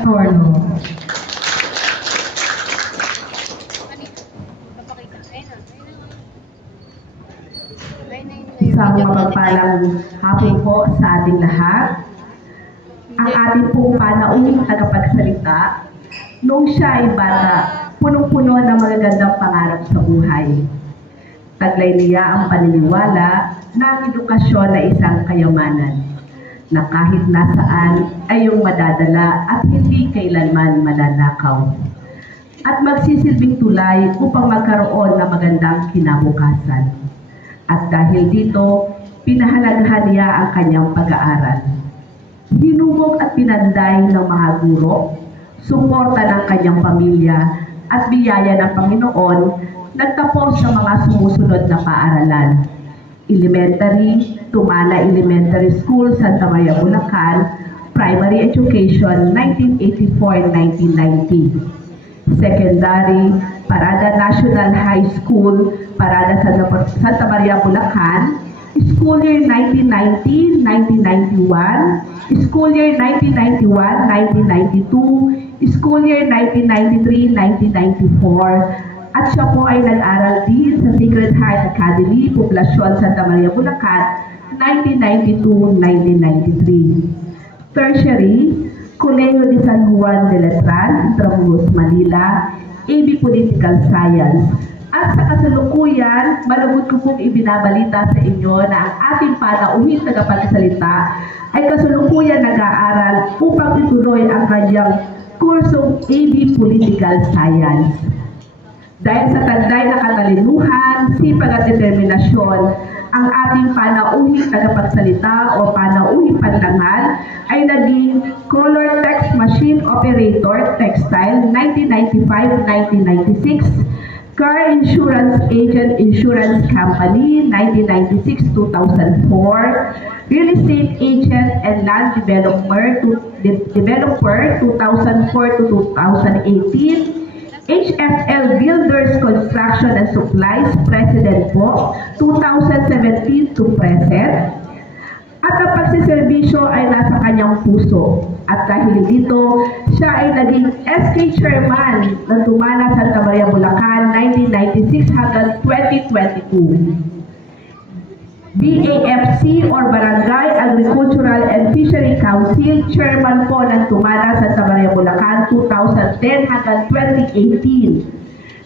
Torno. Isang mapagpalang hapon po sa ating lahat. Ang ating pong panauhing tagapagsalita, nung siya ay bata, punong-puno ng magagandang pangarap sa buhay. Taglay niya ang paniniwala na ang edukasyon na isang kayamanan, na kahit nasaan ay iyong madadala at hindi kailanman mananakaw. At magsisilbing tulay upang magkaroon ng magandang kinabukasan. At dahil dito, pinahalagahan niya ang kanyang pag-aaral. Hinubog at pinanday ng mga guro, suporta ng kanyang pamilya at biyaya ng Panginoon, nagtapos sa mga sumusunod na paaralan. Elementary, Tumala Elementary School, Santa Maria, Bulacan, Primary Education, 1984-1990. Secondary, Parada National High School, Parada Santa Maria, Bulacan, School year 1990-1991, School year 1991-1992, School year 1993-1994, at siya po ay nag-aral din sa Sacred Heart Academy, Poblacion, Santa Maria, Bulacan, 1992-1993. Tertiary, Colegio de San Juan de Letran, Intramuros, Manila, AB Political Science. At sa kasalukuyan, malugod ko pong ibinabalita sa inyo na ang ating panauhing tagapagsalita ay kasalukuyan nag-aaral upang ituloy ang kanyang kursong AB Political Science. Dahil sa tagday na katalinuhan, sipag at determinasyon, ang ating panauhing tagapagsalita o panauhing pandangal ay naging Color Text Machine Operator Textile 1995-1996, Car Insurance Agent Insurance Company 1996-2004, Real Estate Agent and Land Developer 2004-2018, HFL Builders Construction and Supplies President po 2017 to present. At ang pagsiservisyo ay nasa kanyang puso. At dahil dito, siya ay naging SK Chairman ng Tumala Santa Maria, Bulacan 1996 hanggang 2022. BAFC or Barangay Agricultural and Fishery Council, Chairman po ng Tumala Santa Maria, Bulacan 2010 hanggang 2018.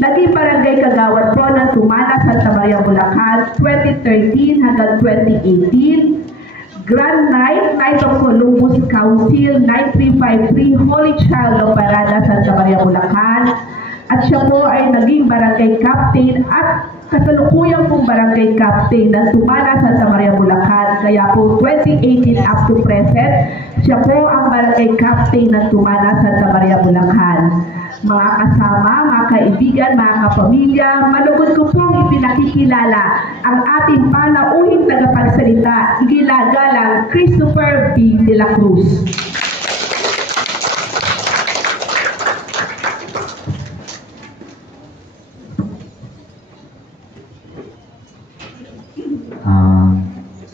Naging Barangay Kagawad po ng Tumala Santa Maria, Bulacan 2013 hanggang 2018. Grand Knight, Knight of Columbus Council 9353, Holy Child of Parada, Santa Maria, Bulacan. At siya po ay naging Barangay Captain at kasalukuyang pong Barangay Captain ng Tumala, Santa Maria, Bulacan. Kaya po 2018 up to present, siya po ang Barangay Captain ng Tumala, Santa Maria, Bulacan. Mga kasama, mga kaibigan, mga kapamilya, malugod ko pong ipinakikilala ang ating panauhing tagapagsalita, ginagalang Christopher B. De la Cruz.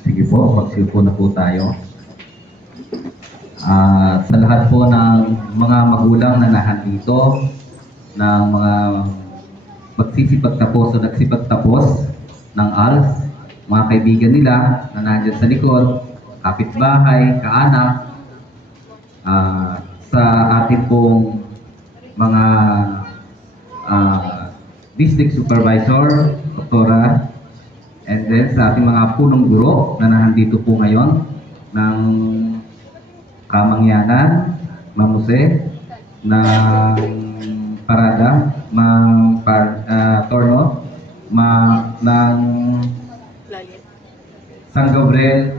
Sige po, magsilpo na po tayo. Sa lahat po ng mga magulang na nahandito, ng mga magsisipagtapos o nagsipagtapos ng ALS, mga kaibigan nila na nandyan sa likod, kapitbahay, kaanak, sa ating pong mga district supervisor, doktora, and then sa ating mga punong guro na nahandito po ngayon ng Kamangyanan, Mamuse, ng Parada, Torno, ng San Gabriel,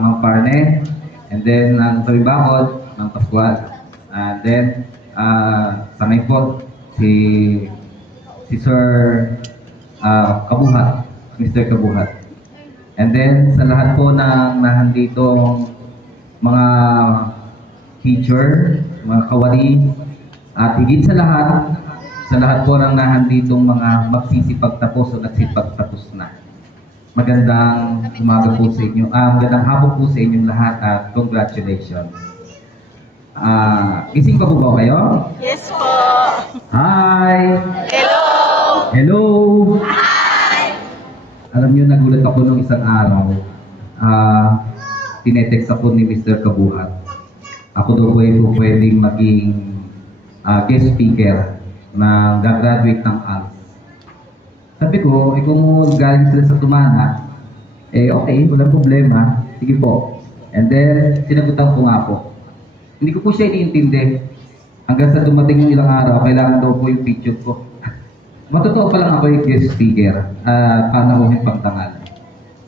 Mang Parne, and then ng Toribakod, Mang Pascual, and then sa Naipot, si Sir Kabuhat, Mr. Kabuhat. And then sa lahat po ng nahanditong mga teacher, mga kawali, at higit sa lahat po ng nahanditong mga magsisipagtapos o nagsipagtapos na. Magandang umaga po sa inyo, magandang hapon po sa inyong lahat at congratulations. Gising pa po ba kayo? Yes po. Hi! Hello. Hello! Hi! Alam niyo, nagulat ako nung isang araw. Tinetext ako ni Mr. Kabuhat. Ako daw po ay pwedeng maging guest speaker na gagraduate ng ALS. Sabi ko, kung galing sila sa Tumana, okay, walang problema. Sige po. And then, sinagutan ko nga po. Hindi ko po siya iniintindi. Hanggang sa dumating yung ilang araw, kailangan daw po yung picture ko. Matotoo pa lang ako yung guest speaker at panauhin pagtangal.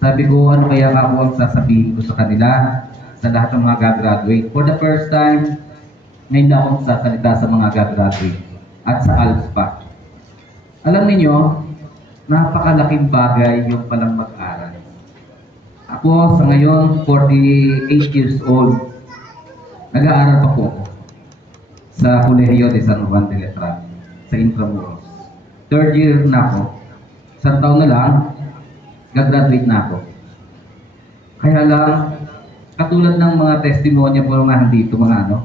Sabi ko, ano kaya ako ang sasabihin ko sa kanila, sa lahat ng mga gagraduate. For the first time, ngayon na akong sasalita sa mga gagraduate at sa ALS pa. Alam niyo, napakalaking bagay yung palang mag-aral. Ako sa ngayon, 48 years old, nag-aaral pa po ako sa Colegio de San Juan de Letrán, sa Intramuros. Third year na ako. Isang taon na lang, gagraduate na ako. Kaya lang, katulad ng mga testimonya po nga dito, mga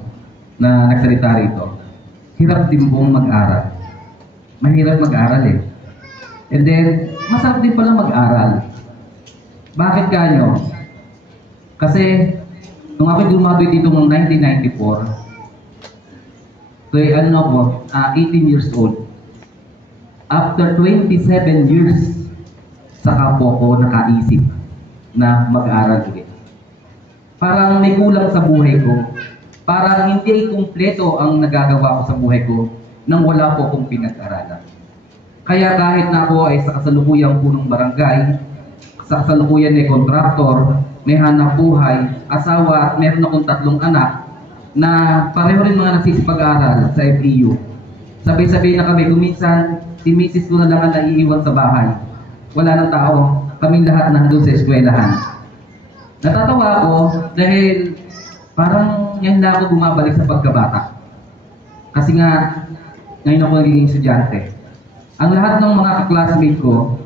na nagsalita rito, hirap din pong mag-aral. Mahirap mag-aral eh. And then, masarap din pala mag-aral. Bakit kanyo? Kasi, nung ako dumadoy dito noong 1994, so 18 years old. After 27 years, saka po ako nakaisip na mag-aral ulit. Parang may kulang sa buhay ko. Parang hindi ay kumpleto ang nagagawa ko sa buhay ko nang wala po akong pinag-aralan. Kaya kahit na ako ay sa kasalukuyang punong barangay, sa kasalukuyan ay kontraktor, may hanap buhay, asawa at meron akong 3 anak na pareho rin mga nagsisipag-aral sa FEU. Sabay-sabay na kami, kuminsan si misis ko na lang ang naiiwan sa bahay. Wala nang tao, kaming lahat nandun sa eskwelahan. Natatawa ako dahil parang ngayon lang ako bumabalik sa pagkabata. Kasi nga, ngayon ako naging estudyante. Ang lahat ng mga classmate ko,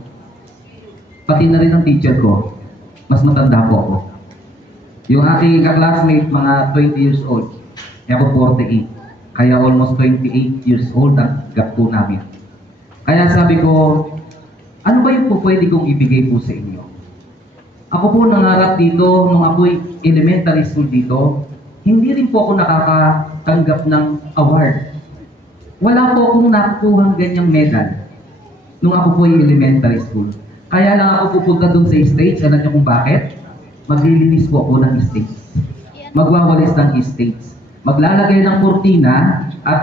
pati na rin ang teacher ko, mas matanda po ako. Yung aking ka-classmate, mga 20 years old, ako 48. Kaya almost 28 years old ang gap po namin. Kaya sabi ko, ano ba yung po pwede kong ibigay po sa inyo? Ako po nangarap dito, nung ako'y elementary school dito, hindi rin po ako nakakatanggap ng award. Wala po akong nakukuhang ganyang medal nung ako po ay elementary school. Kaya lang ako pupunta doon sa stage. Alam niyo kung bakit? Maglilinis po ako ng stage. Magwawalis ng stage. Maglalagay ng kurtina at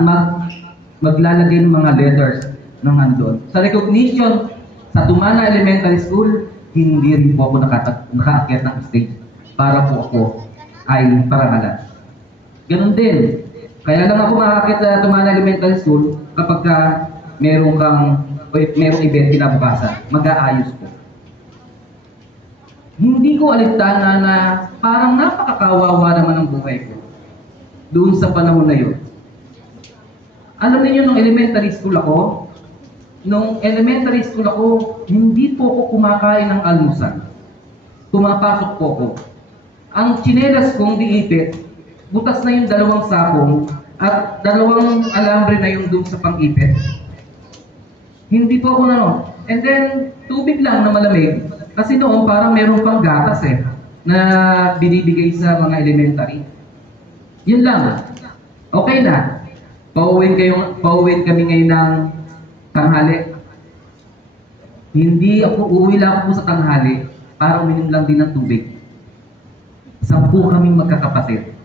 maglalagay ng mga letters ng doon. Sa recognition, sa Tumana Elementary School, hindi rin po ako nakaakyat ng stage para po ako ay parangalan. Ganun din. Kaya lang ako makakit sa Tumana Elementary School kapag merong event kinabukasan, mag-aayos ko. Hindi ko alintana na parang napakakawawa naman ang buhay ko doon sa panahon na yun. Alam niyo, nung elementary school ako, hindi po ako kumakain ng almusal. Pumapasok po ako. Ang tsinelas kong diipit, butas na yung 2 sapong at 2 alambre na yung doon sa pang-ipit. Hindi po ako And then, tubig lang na malamig. Kasi noon, parang meron pang gatas na binibigay sa mga elementary. Yun lang. Okay na. Pauwiin kami ngayon ng tanghali. Uuwi lang ako sa tanghali para uminom lang din ng tubig. 10 kaming magkakapatid.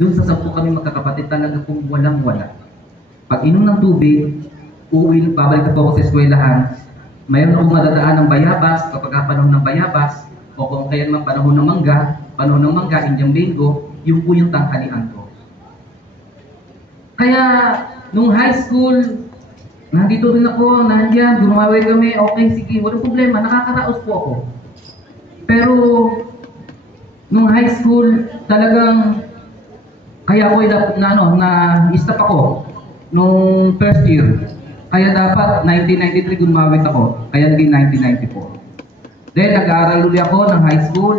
Doon sa 10 kaming magkakapatid, talaga pong walang-wala. Pag inom ng tubig, babalik na po ako sa eskwelahan, mayroon akong madadaan ng bayabas, kapag panahon ng bayabas, o kung kaya naman panahon ng mangga, Indian Bingo, yung po yung tanghalian ko. Kaya, nung high school, nandito rin ako, nandiyan, gumawa kami, okay, sige, walang problema, nakakaraos po ako. Pero, nung high school, talagang, kaya ako na-stop ako, nung first year. Kaya dapat 1993 gumawit ako. Kaya naging 1994. Then nag-aaral ulit ako ng high school.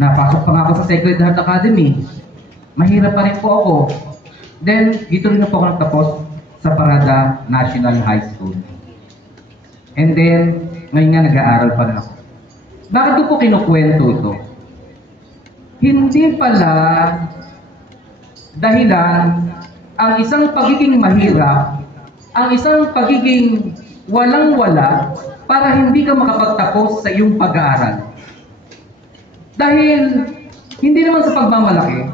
Napasok pa nga ako sa Sacred Heart Academy. mahirap pa rin po ako. Then, dito rin na po ako nagtapos sa Parada National High School. And then, ngayon nga nag-aaral pa rin ako. Bakit ko po kinukwento ito? Hindi pala dahilan ang isang pagiging mahirap, ang isang pagiging walang-wala para hindi ka makapagtapos sa iyong pag-aaral. Dahil hindi naman sa pagmamalaki,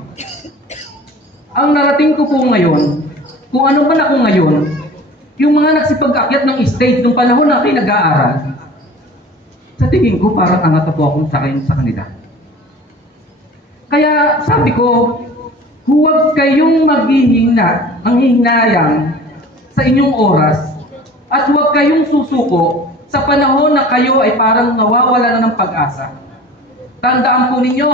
ang narating ko po ngayon, kung ano man ako ngayon, yung mga nagsipag-akyat ng stage nung panahon na ako'y nag-aaral, sa tingin ko parang angat po akong sakayin sa kanila. Kaya sabi ko, huwag kayong manghihinayang sa inyong oras at huwag kayong susuko sa panahon na kayo ay parang nawawala na ng pag-asa. Tandaan po ninyo,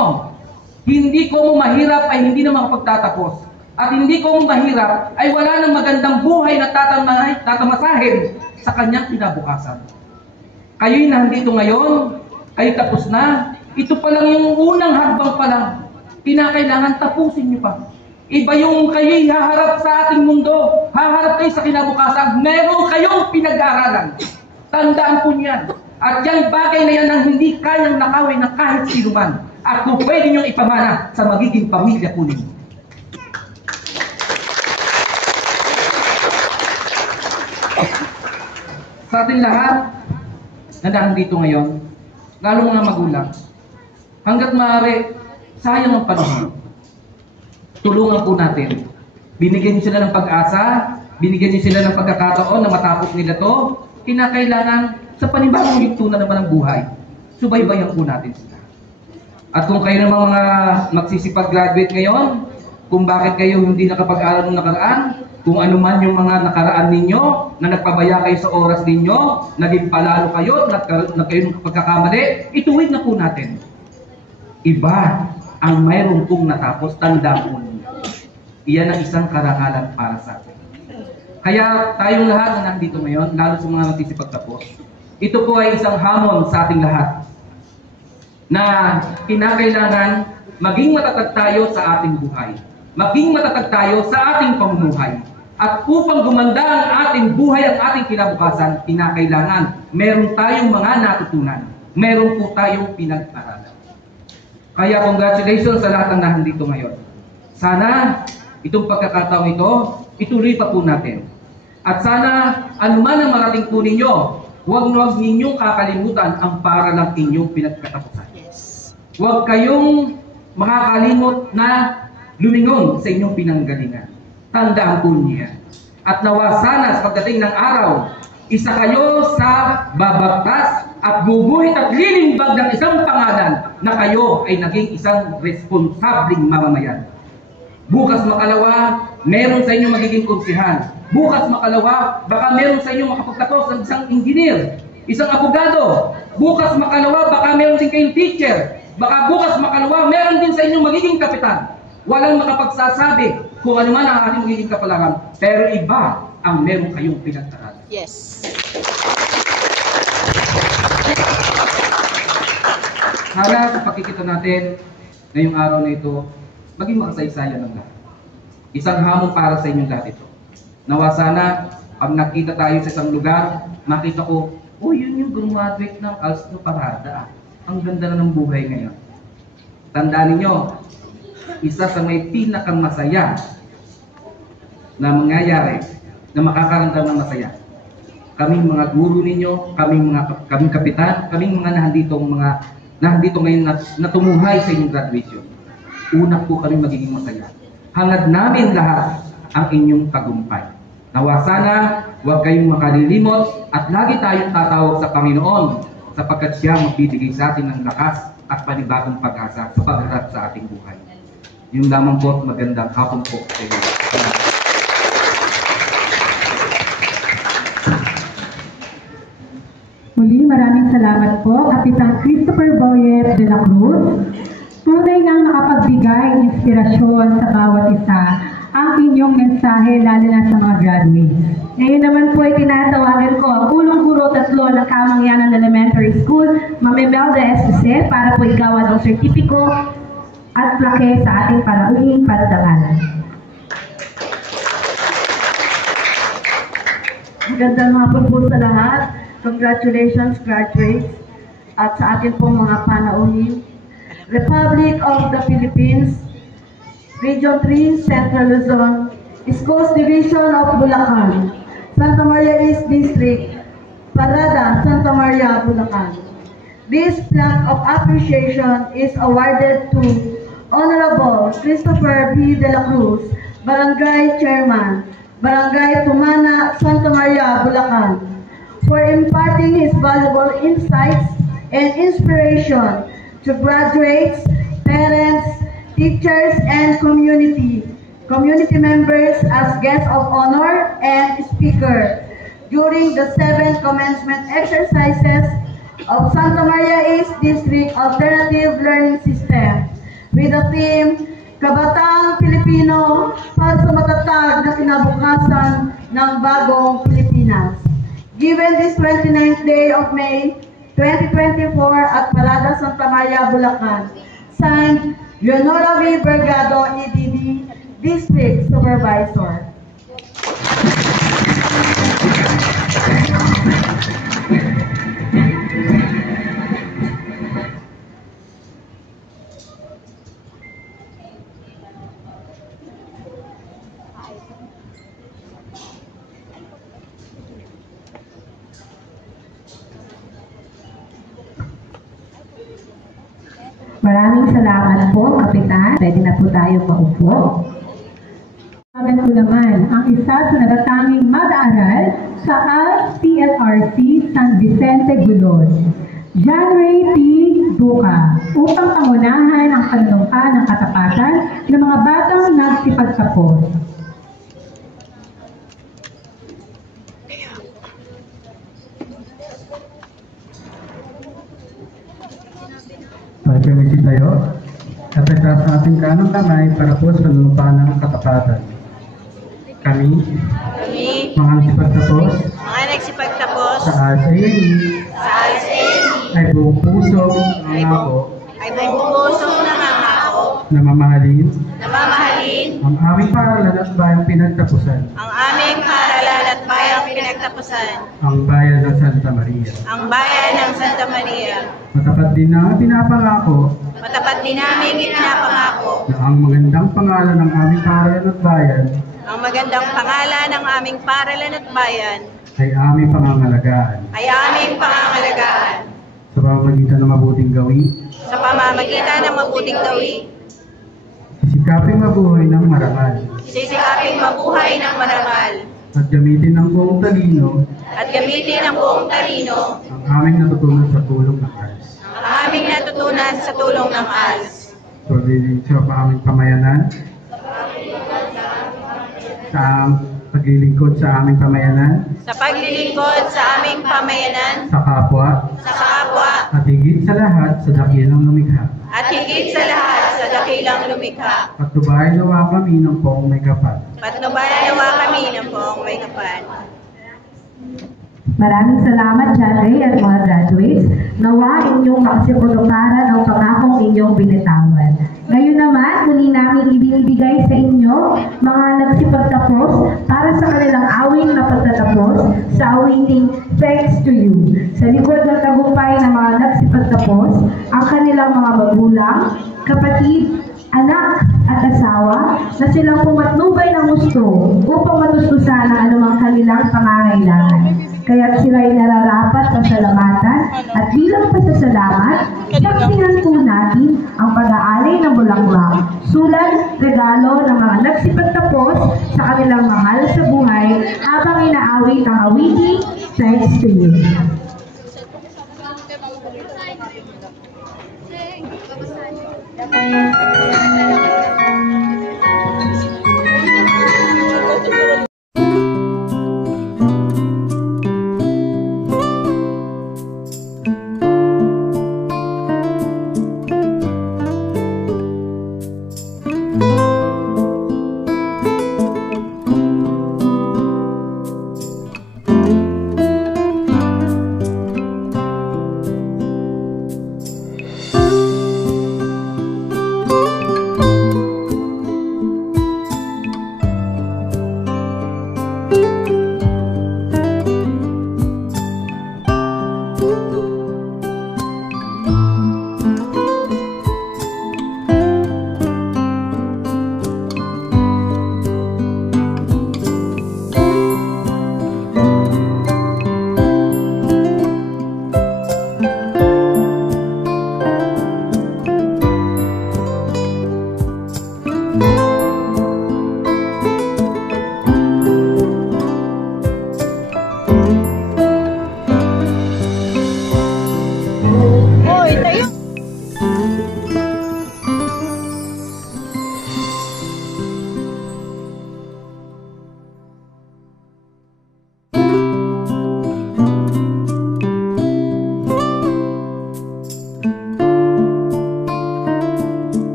hindi ko mo mahirap ay hindi na makapagtatapos. At hindi ko mo mahirap ay wala nang magandang buhay na tatamasahin sa kanyang kinabukasan. Kayo'y nandito ngayon, kayo tapos na. Ito pa lang yung unang hakbang pa lang. Kinakailangan tapusin nyo pa. Iba yung kayo'y haharap sa ating mundo. Haharap kayo sa kinabukasan. Meron kayong pinag-aaralan. Tandaan po niyan. At yan bagay na yan ang hindi kayang nakawin ng kahit sino man. At kung pwede niyong ipamana sa magiging pamilya po ninyo. Sa ating lahat na nandito ngayon, lalo mga magulang, hanggat maaari, sayang ang panahon. Tulungan po natin. Binigyan niyo sila ng pag-asa, binigyan niyo sila ng pagkakataon na matapos nila to. Kinakailangan sa panibagong yugtunan naman ng buhay, subaybayan po natin sila. At kung kayo namang mga magsisipag-graduate ngayon, kung bakit kayo hindi nakapag-aral ng nakaraan, kung ano man yung mga nakaraan ninyo, na nagpabaya kayo sa oras ninyo, naging palalo kayo, nagkaroon ng pagkakamali, ituwid na po natin. Iba ang mayroon pong natapos, tandaan po ninyo. Iyan ang isang karangalan para sa atin. Kaya tayong lahat na nandito ngayon, lalo sa mga magsisipagtapos, ito po ay isang hamon sa ating lahat na kinakailangan maging matatag tayo sa ating buhay. Maging matatag tayo sa ating pamumuhay. At upang gumanda ang ating buhay at ating kinabukasan, kinakailangan meron tayong mga natutunan. Meron po tayong pinag-aralan. Kaya congratulations sa lahat ng nandito ngayon. Sana itong pagkakataon ito, ituloy pa po natin. At sana anuman ang marating po ninyo, huwag ninyong kakalimutan ang paralang inyong pinagkatapusan. Huwag kayong makakalimot na lumingon sa inyong pinanggalingan. Tandaan po niya. At nawa sana sa pagdating ng araw, isa kayo sa babagtas at bubuhit at lilimbag ng isang pangalan na kayo ay naging isang responsabling mamamayan. Bukas makalawa, meron sa inyo magiging konsihan. Bukas makalawa, baka meron sa inyo makapagtapos ng isang engineer, isang abogado. Bukas makalawa, baka meron din kayong teacher. Baka bukas makalawa, meron din sa inyo magiging kapitan. Walang makapagsasabi kung ano man ang ating magiging kapalangan. Pero iba ang meron kayong pinag-aralan. Yes. Sana sa pagkikita natin ngayong araw na ito, maging makasaysayan ng lahat. Isang hamon para sa inyong lahat ito. Nawa sana, pag nakita tayo sa isang lugar, nakita ko, oh, yun yung graduate ng Alsno Parada. Ang ganda na ng buhay ngayon. Tandaan ninyo, isa sa may pinakamasaya na mangyayari, na makakaramdam ng masaya. Kaming mga guro ninyo, kaming kapitan, kaming mga nandito ngayon na tumuhay sa inyong graduation. Una po kami magiging masaya. Hangad namin lahat ang inyong tagumpay. Nawa sana, huwag kayong makalilimot at lagi tayong tatawag sa Panginoon sapagkat siya magbibigay sa atin ng lakas at panibagong pag-asa sa pagharap sa ating buhay. Yung lamang po, magandang hapon po sa inyo. Muli, maraming salamat po, Kapitan Christopher Boyet de la Cruz. Tunay ngang nakapagbigay inspirasyon sa bawat isa ang inyong mensahe, lalo na sa mga graduates. Ngayon naman po ay tinatawagan ko ang ulong guro 3 ng Kamangyanan Elementary School, Ma'am Imelda Escuse, para po igawan ang sertipiko at plake sa ating panauhing pandangal. Magandang hapon po sa lahat. Congratulations, graduates. At sa atin pong mga panauhin. Republic of the Philippines, Region 3, Central Luzon, East Coast Division of Bulacan, Santa Maria East District, Parada, Santa Maria, Bulacan. This plaque of appreciation is awarded to Honorable Christopher B. De La Cruz, Barangay Chairman, Barangay Tumana, Santa Maria, Bulacan, for imparting his valuable insights and inspiration to graduates, parents, teachers, and community members as guests of honor and speaker during the 7th commencement exercises of Santa Maria East District Alternative Learning System with the theme Kabataang Pilipino para sa matatag na kinabukasan ng bagong Pilipinas. Given this 29th day of May 2024 at Parada Santa Maria, Bulacan. Signed, Leonora V. Bergado, EDD, District Supervisor. Maraming salamat po, Kapitan. Pwede na po tayo maupo. Sabi ko naman, ang isa sa natatanging mag-aaral sa ALS-CLRC San Vicente, Gulon, John Ray T. Duca, upang pangunahan ang panunumpa ng katapatan ng mga batang nagsipagtapos. May permitin tayo at itaas ang ating kanang kamay para po sa panunumpa ng katapatan. Kami, mga nagsipagtapos sa ALS-ANE ay buong pusong nangangako na mamahalin ang aming paaralan at bayang pinagtapusan. Ang bayan ng Santa Maria. Matapat din namin pinapangako na ang magandang pangalan ng aming paaralan at bayan ay aming pangangalagaan. Sa pamamagitan ng mabuting gawi. Sisikaping mabuhay ng marangal. At gamitin ng buong talino ang aming natutunan sa tulong ng ALS. Sa aming pamayanan, sa paglilingkod sa aming pamayanan, sa kapwa, at higit sa lahat sa dakilang lumikha. At tubayan nawa kami ng poong may kapal. Maraming salamat, John Ray at mga graduates. Nawa inyong makasipulupara ng pangakong inyong binitawan. Ngayon naman, muli namin ibinibigay sa inyo mga nagsipagtapos para sa kanilang awing na pagtatapos sa awiting Thanks to You. Sa likod ng tagumpay ng mga nagsipagtapos, ang kanilang mga magulang, kapatid, anak at asawa na silang pumatnubay ng gusto upang matustusan ang anumang kanilang pangangailangan. Kaya't sila'y nararapat sa salamatan at bilang pasasalamat, saksihan po natin ang pag-aalay ng bulaklak, sulat, regalo ng mga nagsipagtapos sa kanilang mahal sa buhay habang inaawit ang awiting Thanks to You.